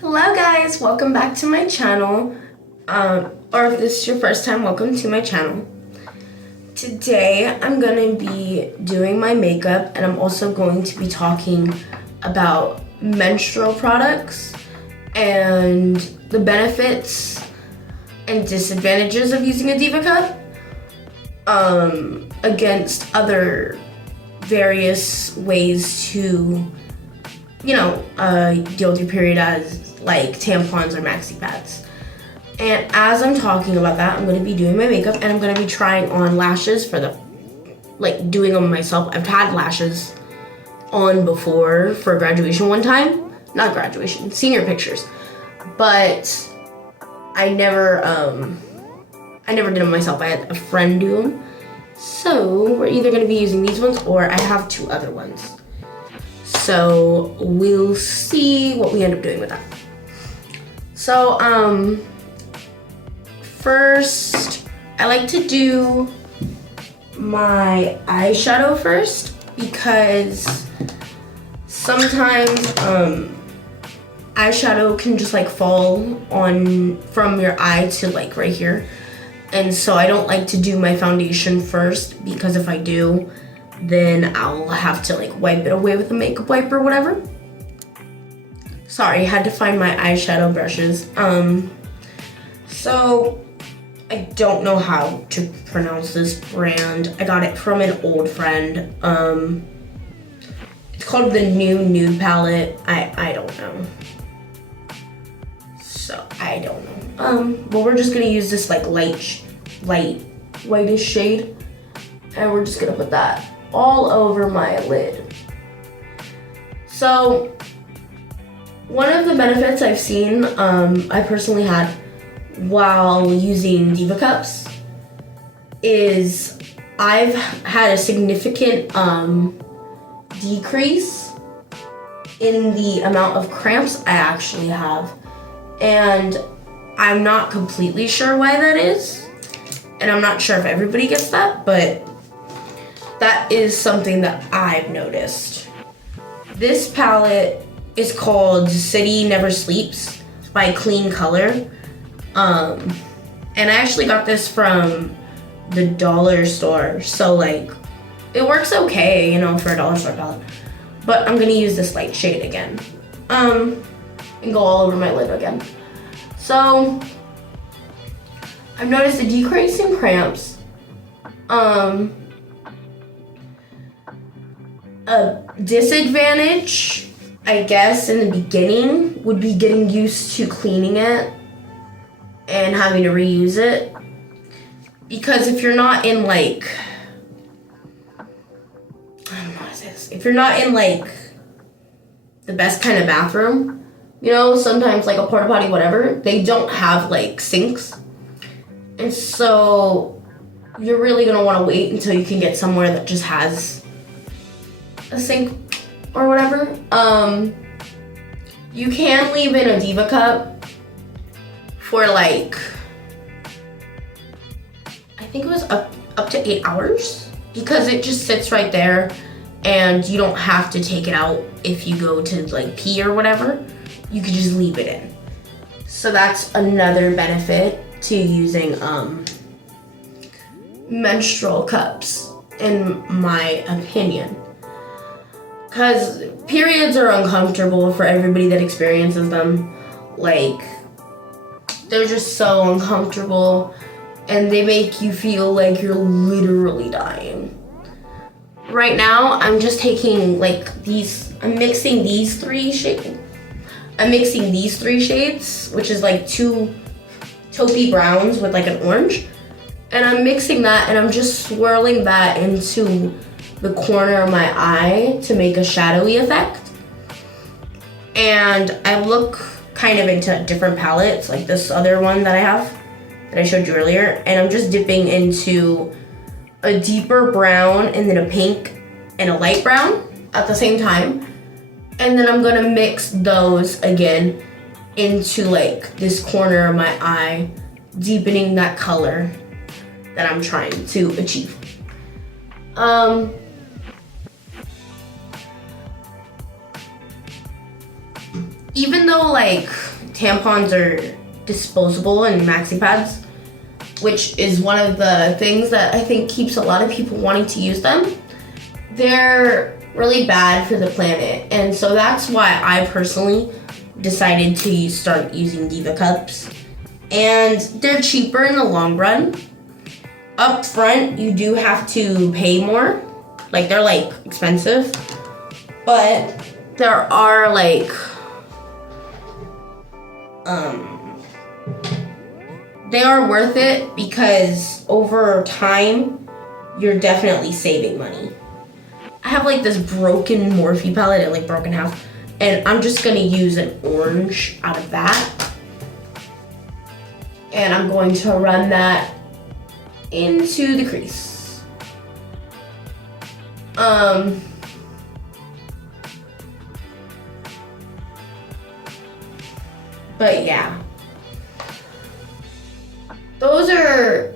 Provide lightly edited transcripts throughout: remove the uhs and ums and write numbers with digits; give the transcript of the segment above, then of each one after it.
Hello guys, welcome back to my channel. Or if this is your first time, welcome to my channel. Today I'm gonna be doing my makeup and I'm also going to be talking about menstrual products and the benefits and disadvantages of using a Diva cup against other various ways to deal with your period, as like tampons or maxi pads. And as I'm talking about that, I'm going to be doing my makeup and I'm going to be trying on lashes for doing them myself. I've had lashes on before for graduation one time. Not graduation, senior pictures. But I never did them myself. I had a friend do them. So we're either going to be using these ones or I have two other ones. So we'll see what we end up doing with that. So first I like to do my eyeshadow first because sometimes eyeshadow can just fall on from your eye to right here. And so I don't like to do my foundation first because if I do, then I'll have to wipe it away with a makeup wipe or whatever. Sorry, I had to find my eyeshadow brushes. So I don't know how to pronounce this brand. I got it from an old friend. It's called the New Nude Palette. I don't know. So I don't know. But we're just gonna use this light whitish shade, and we're just gonna put that all over my lid. So one of the benefits I've seen, I personally had while using Diva cups is I've had a significant decrease in the amount of cramps I actually have. And I'm not completely sure why that is. And I'm not sure if everybody gets that, but that is something that I've noticed. This palette is called City Never Sleeps by Clean Color. And I actually got this from the dollar store. So it works okay, for a dollar store palette. But I'm gonna use this light shade again. And go all over my lid again. So I've noticed a decrease in cramps. A disadvantage, I guess, in the beginning would be getting used to cleaning it and having to reuse it. Because if you're not in I don't know how to say this. If you're not in the best kind of bathroom, sometimes a porta potty, whatever, they don't have sinks. And so you're really gonna wanna wait until you can get somewhere that just has a sink or whatever. You can leave in a Diva cup for I think it was up to 8 hours, because it just sits right there and you don't have to take it out if you go to pee or whatever. You could just leave it in. So that's another benefit to using menstrual cups, in my opinion. Because periods are uncomfortable for everybody that experiences them. They're just so uncomfortable and they make you feel like you're literally dying. Right now, I'm just taking I'm mixing these three shades. I'm mixing these three shades, which is two taupey browns with an orange. And I'm mixing that and I'm just swirling that into the corner of my eye to make a shadowy effect. And I look kind of into different palettes, like this other one that I have, that I showed you earlier. And I'm just dipping into a deeper brown and then a pink and a light brown at the same time. And then I'm gonna mix those again into this corner of my eye, deepening that color that I'm trying to achieve. Even though tampons are disposable and maxi pads, which is one of the things that I think keeps a lot of people wanting to use them. They're really bad for the planet, and so that's why I personally decided to start using Diva cups. And they're cheaper in the long run. Up front, you do have to pay more. Like, they're like expensive, but there are like they are worth it because over time you're definitely saving money. I have like this broken Morphe palette, it like broke in half, and I'm just gonna use an orange out of that, and I'm going to run that into the crease. But yeah, those are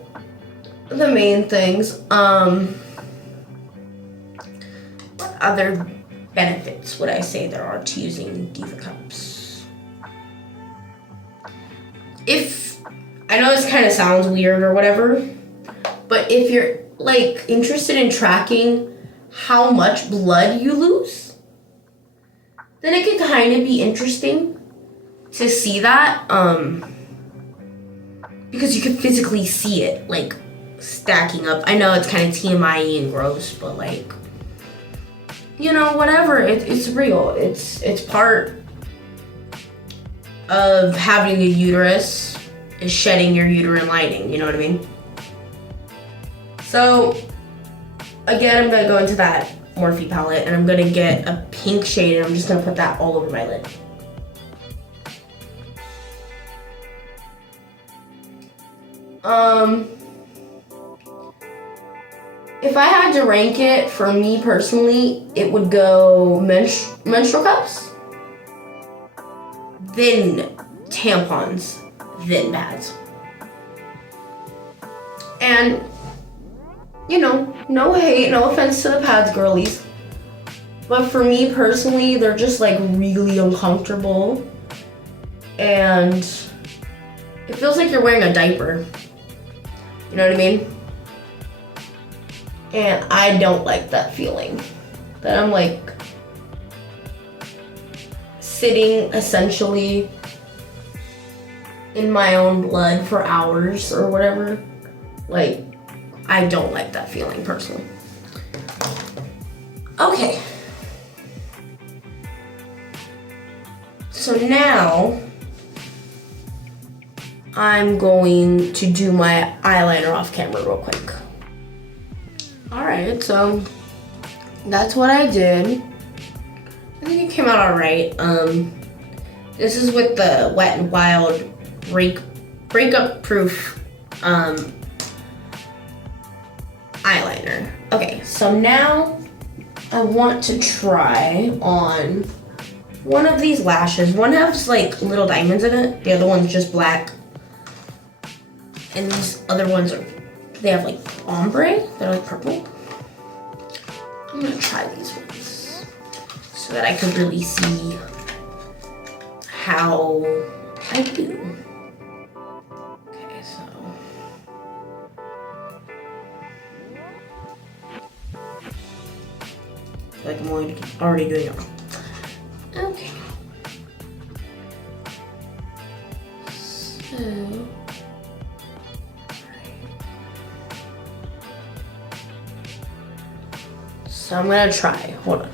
the main things. What other benefits would I say there are to using Diva cups? If, I know this kind of sounds weird or whatever, but if you're like interested in tracking how much blood you lose, then it can kind of be interesting to see that, because you can physically see it like stacking up. I know it's kind of TMI and gross, but like, you know, whatever, it's real. It's part of having a uterus is shedding your uterine lining, you know what I mean? So again, I'm gonna go into that Morphe palette and I'm gonna get a pink shade and I'm just gonna put that all over my lid. If I had to rank it, for me personally, it would go menstrual cups, then tampons, then pads. And, you know, no hate, no offense to the pads girlies, but for me personally, they're just like really uncomfortable and it feels like you're wearing a diaper. You know what I mean? And I don't like that feeling. That I'm like sitting essentially in my own blood for hours or whatever. Like, I don't like that feeling personally. Okay. So now I'm going to do my eyeliner off camera real quick. Alright, so that's what I did. I think it came out alright. This is with the Wet n Wild breakup proof eyeliner. Okay, so now I want to try on one of these lashes. One has like little diamonds in it, the other one's just black. And these other ones are, they have like ombre, they're like purple. I'm gonna try these ones so that I can really see how I do. Okay, so. I feel like I'm already doing it wrong. Okay. So. So I'm gonna try. Hold on.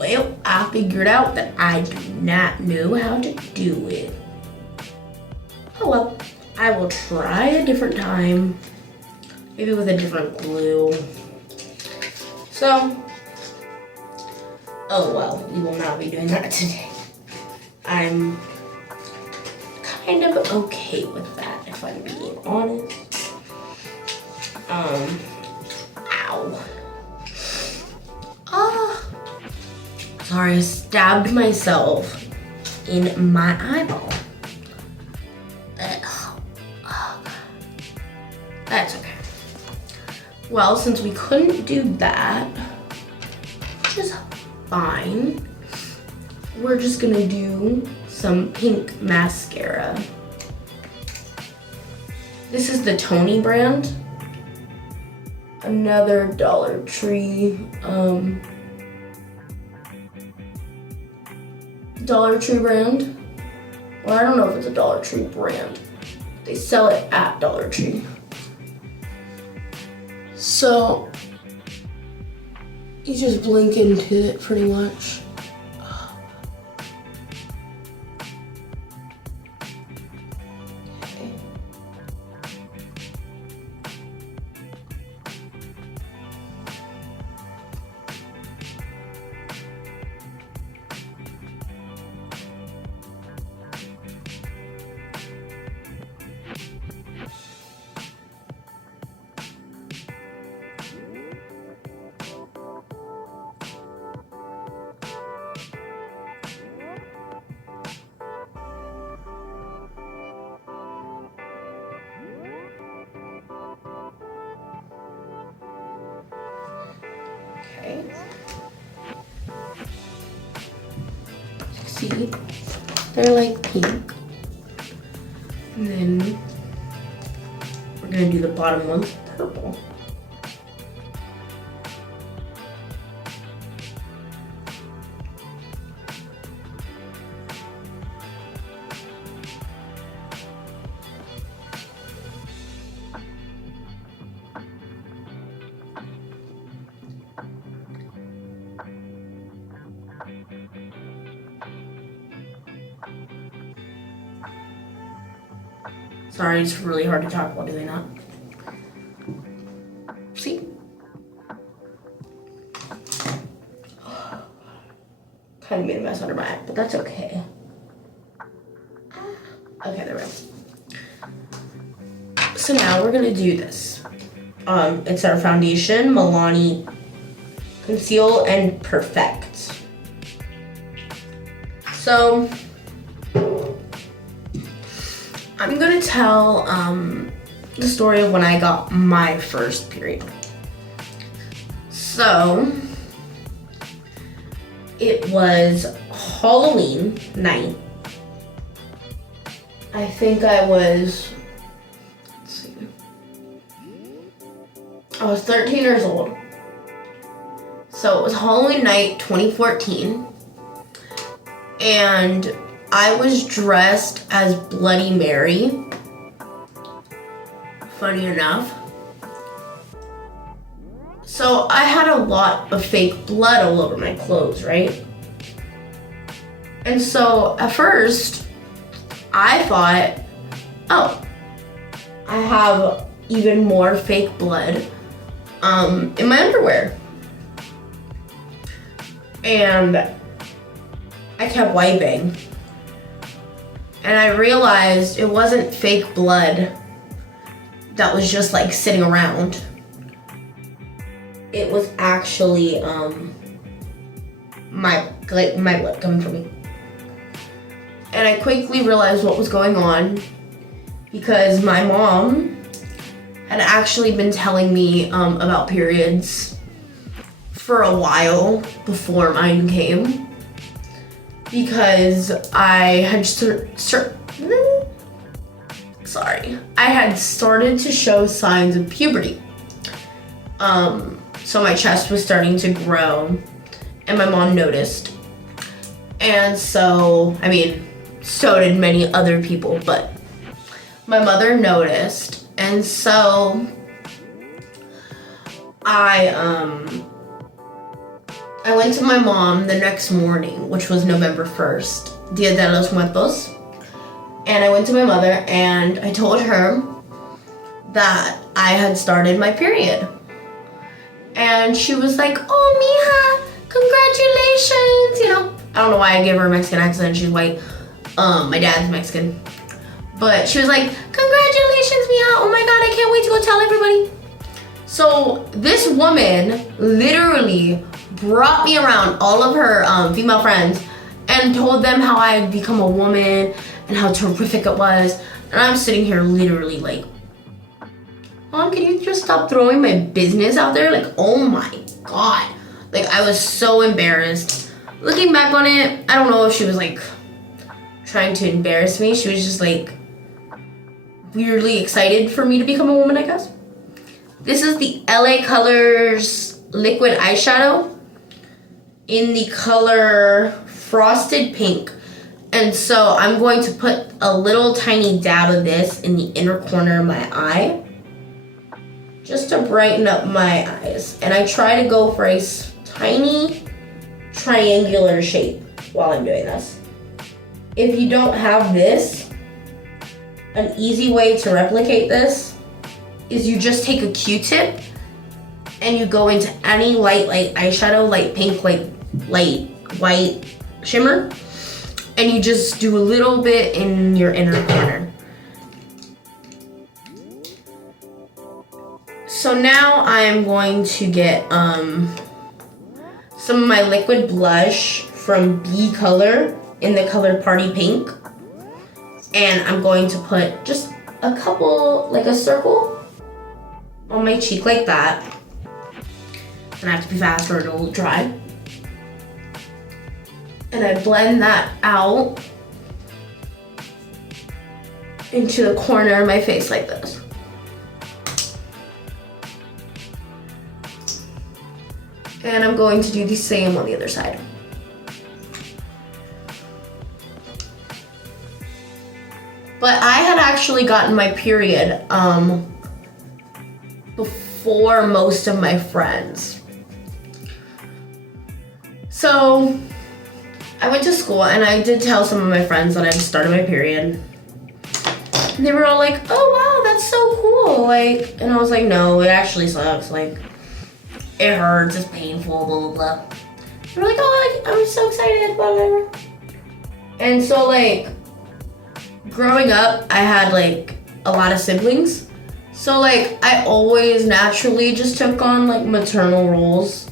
Well, I figured out that I do not know how to do it. Oh well, I will try a different time. Maybe with a different glue. So, oh well, we will not be doing that today. I'm kind of okay with that, if I'm being honest. Ow. Sorry, I stabbed myself in my eyeball. That's okay. Well, since we couldn't do that, which is fine, we're just gonna do some pink mascara. This is the Tony brand. Another Dollar Tree brand. Well, I don't know if it's a Dollar Tree brand. They sell it at Dollar Tree. So you just blink into it pretty much. Okay. Okay. See, they're like pink. And then we're gonna do the bottom one with purple. Sorry, it's really hard to talk while doing that. See? Kind of made a mess under my eye, but that's okay. Okay, there we go. So now we're gonna do this. It's our foundation, Milani Conceal and Perfect. So I'm gonna tell the story of when I got my first period. So it was Halloween night. I think I was, let's see, I was 13 years old. So it was Halloween night 2014. And I was dressed as Bloody Mary. Funny enough. So I had a lot of fake blood all over my clothes, right? And so at first, I thought, oh, I have even more fake blood in my underwear. And I kept wiping. And I realized it wasn't fake blood that was just like sitting around. It was actually my blood coming from me. And I quickly realized what was going on because my mom had actually been telling me about periods for a while before mine came. Because I had I had started to show signs of puberty. So my chest was starting to grow, and my mom noticed. And so, I mean, so did many other people, but my mother noticed, and so I I went to my mom the next morning, which was November 1st, Dia de los Muertos. And I went to my mother and I told her that I had started my period. And she was like, oh, mija, congratulations. You know, I don't know why I gave her a Mexican accent. She's white. My dad's Mexican. But she was like, congratulations, mija. Oh my God, I can't wait to go tell everybody. So this woman literally brought me around all of her female friends and told them how I had become a woman and how terrific it was. And I'm sitting here literally like, Mom, can you just stop throwing my business out there? Like, oh my God. Like, I was so embarrassed. Looking back on it, I don't know if she was like trying to embarrass me. She was just like weirdly excited for me to become a woman, I guess. This is the LA Colors liquid eyeshadow in the color Frosted Pink. And so I'm going to put a little tiny dab of this in the inner corner of my eye, just to brighten up my eyes. And I try to go for a tiny triangular shape while I'm doing this. If you don't have this, an easy way to replicate this is you just take a Q-tip and you go into any light eyeshadow, light pink, light white shimmer, and you just do a little bit in your inner corner. So now I'm going to get some of my liquid blush from B Color in the color Party Pink. And I'm going to put just a couple, like a circle on my cheek like that. And I have to be fast or it'll dry. And I blend that out into the corner of my face like this. And I'm going to do the same on the other side. But I had actually gotten my period before most of my friends. So I went to school and I did tell some of my friends that I had started my period. And they were all like, oh wow, that's so cool. Like, and I was like, no, it actually sucks. Like, it hurts, it's painful, blah, blah, blah. They were like, oh, like, I'm so excited, blah, blah, blah. And so like, growing up, I had like a lot of siblings. So like, I always naturally just took on like maternal roles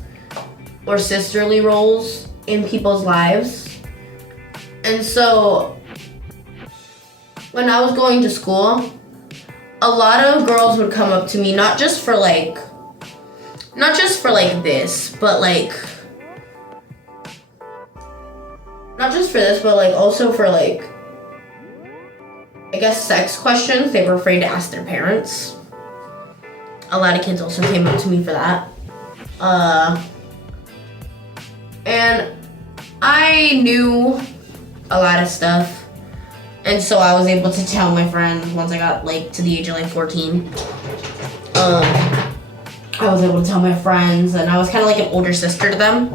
or sisterly roles in people's lives. And so when I was going to school, a lot of girls would come up to me, not just for this, but like, not just for this, but like also for like, I guess sex questions. They were afraid to ask their parents. A lot of kids also came up to me for that. And I knew a lot of stuff. And so I was able to tell my friends once I got like to the age of like 14. I was able to tell my friends, and I was kind of like an older sister to them.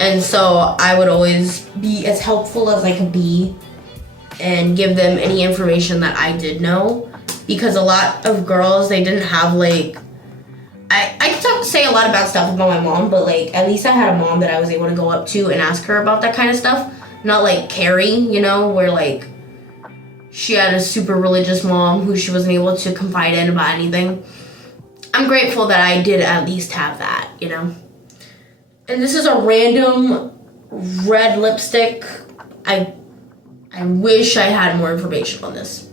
And so I would always be as helpful as I could be and give them any information that I did know. Because a lot of girls, they didn't have like, I could say a lot of bad stuff about my mom, but like at least I had a mom that I was able to go up to and ask her about that kind of stuff. Not like Carrie, you know, where like she had a super religious mom who she wasn't able to confide in about anything. I'm grateful that I did at least have that, you know. And this is a random red lipstick. I wish I had more information on this.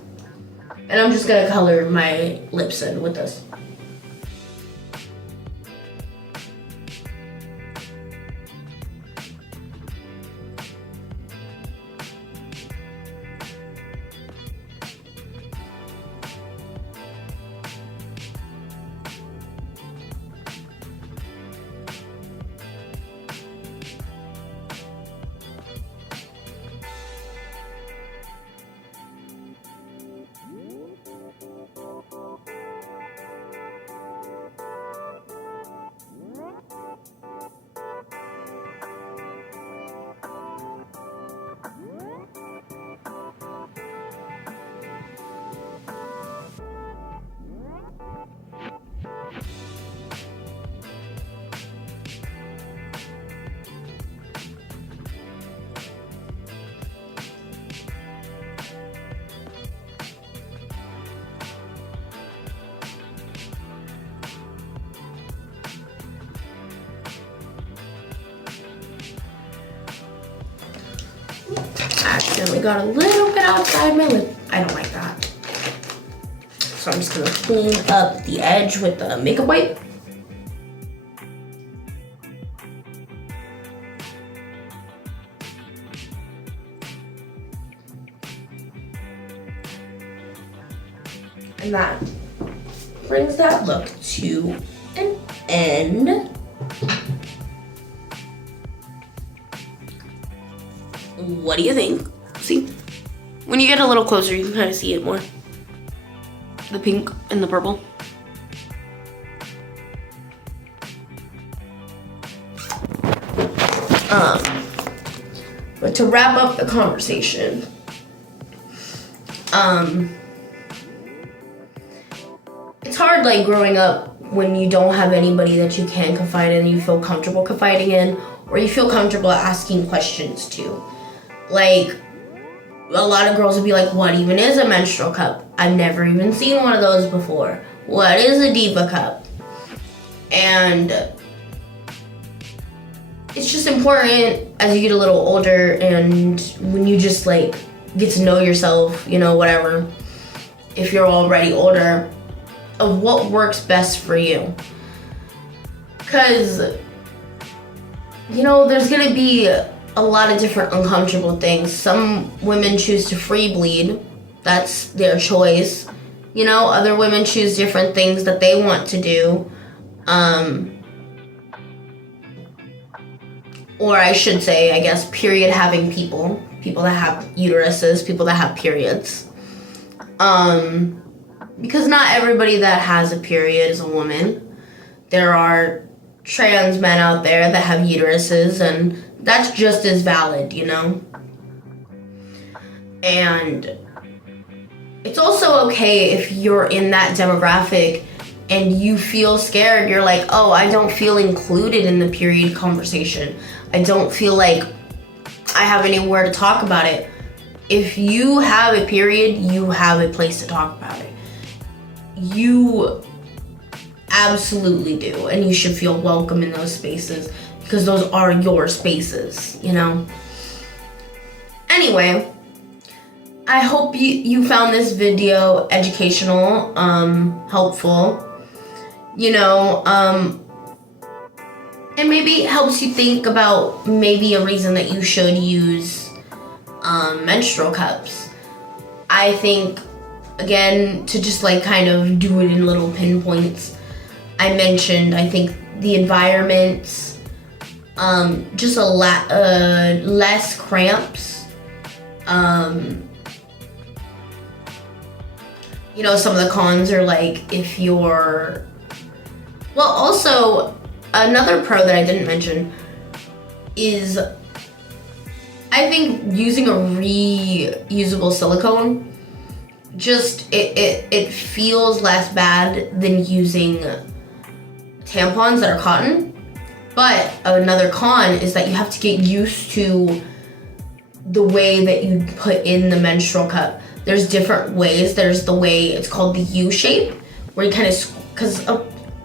And I'm just gonna color my lips in with this. Accidentally got a little bit outside my lip. I don't like that. So I'm just gonna clean up the edge with the makeup wipe. And that brings that look to an end. What do you think? See? When you get a little closer, you can kind of see it more. The pink and the purple. But to wrap up the conversation, it's hard, like, growing up when you don't have anybody that you can confide in, you feel comfortable confiding in, or you feel comfortable asking questions to. Like, a lot of girls would be like, what even is a menstrual cup? I've never even seen one of those before. What is a diva cup? And it's just important as you get a little older and when you just, like, get to know yourself, you know, whatever, if you're already older, of what works best for you. Because, you know, there's gonna be a lot of different uncomfortable things. Some women choose to free bleed. That's their choice. You know, other women choose different things that they want to do. Or I should say, I guess, period having people that have uteruses, people that have periods. Because not everybody that has a period is a woman. There are trans men out there that have uteruses, and that's just as valid, you know? And it's also okay if you're in that demographic and you feel scared. You're like, oh, I don't feel included in the period conversation. I don't feel like I have anywhere to talk about it. If you have a period, you have a place to talk about it. You absolutely do, and you should feel welcome in those spaces because those are your spaces, you know? Anyway, I hope you found this video educational, helpful, you know, and maybe it helps you think about maybe a reason that you should use menstrual cups. I think, again, to just, like, kind of do it in little pinpoints, I mentioned, I think the environment, just less cramps. You know, some of the cons are, like, if you're, well, also another pro that I didn't mention is I think using a reusable silicone, just it feels less bad than using tampons that are cotton. But another con is that you have to get used to the way that you put in the menstrual cup. There's different ways. There's the way, it's called the U shape, where you kind of, because a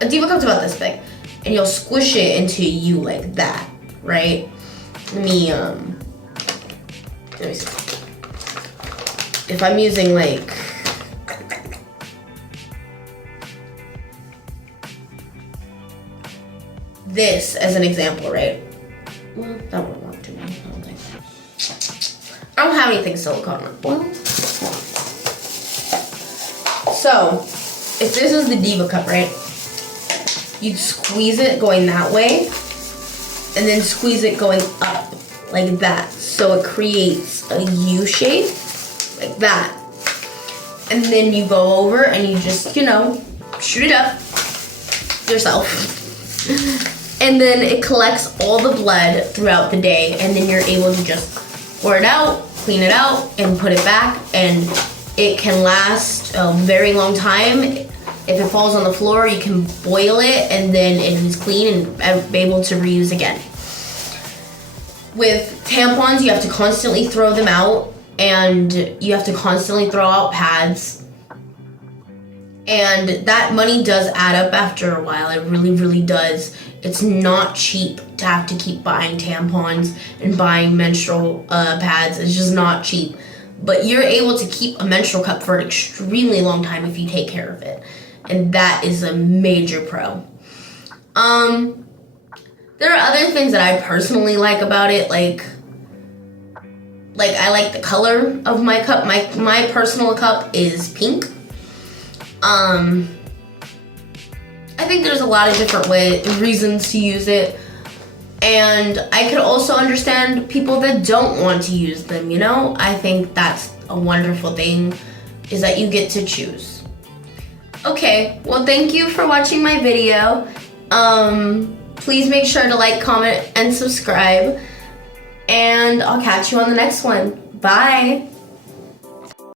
diva cup's about this big, and you'll squish it into a U like that, right? Let me see. If I'm using, like, this as an example, right? Well, that won't work too much, I don't think. I don't have anything silicone. Well, so, if this is the diva cup, right? You'd squeeze it going that way, and then squeeze it going up like that. So it creates a U shape, like that. And then you go over and you just, you know, shoot it up yourself. And then it collects all the blood throughout the day, and then you're able to just pour it out, clean it out, and put it back, and it can last a very long time. If it falls on the floor, you can boil it, and then it is clean and be able to reuse again. With tampons, you have to constantly throw them out, and you have to constantly throw out pads. And that money does add up after a while. It really, really does. It's not cheap to have to keep buying tampons and buying menstrual pads. It's just not cheap. But you're able to keep a menstrual cup for an extremely long time if you take care of it. And that is a major pro. There are other things that I personally like about it, like I like the color of my cup. My personal cup is pink. I think there's a lot of different reasons to use it. And I could also understand people that don't want to use them, you know? I think that's a wonderful thing, is that you get to choose. Okay, well, thank you for watching my video. Please make sure to like, comment, and subscribe. And I'll catch you on the next one. Bye.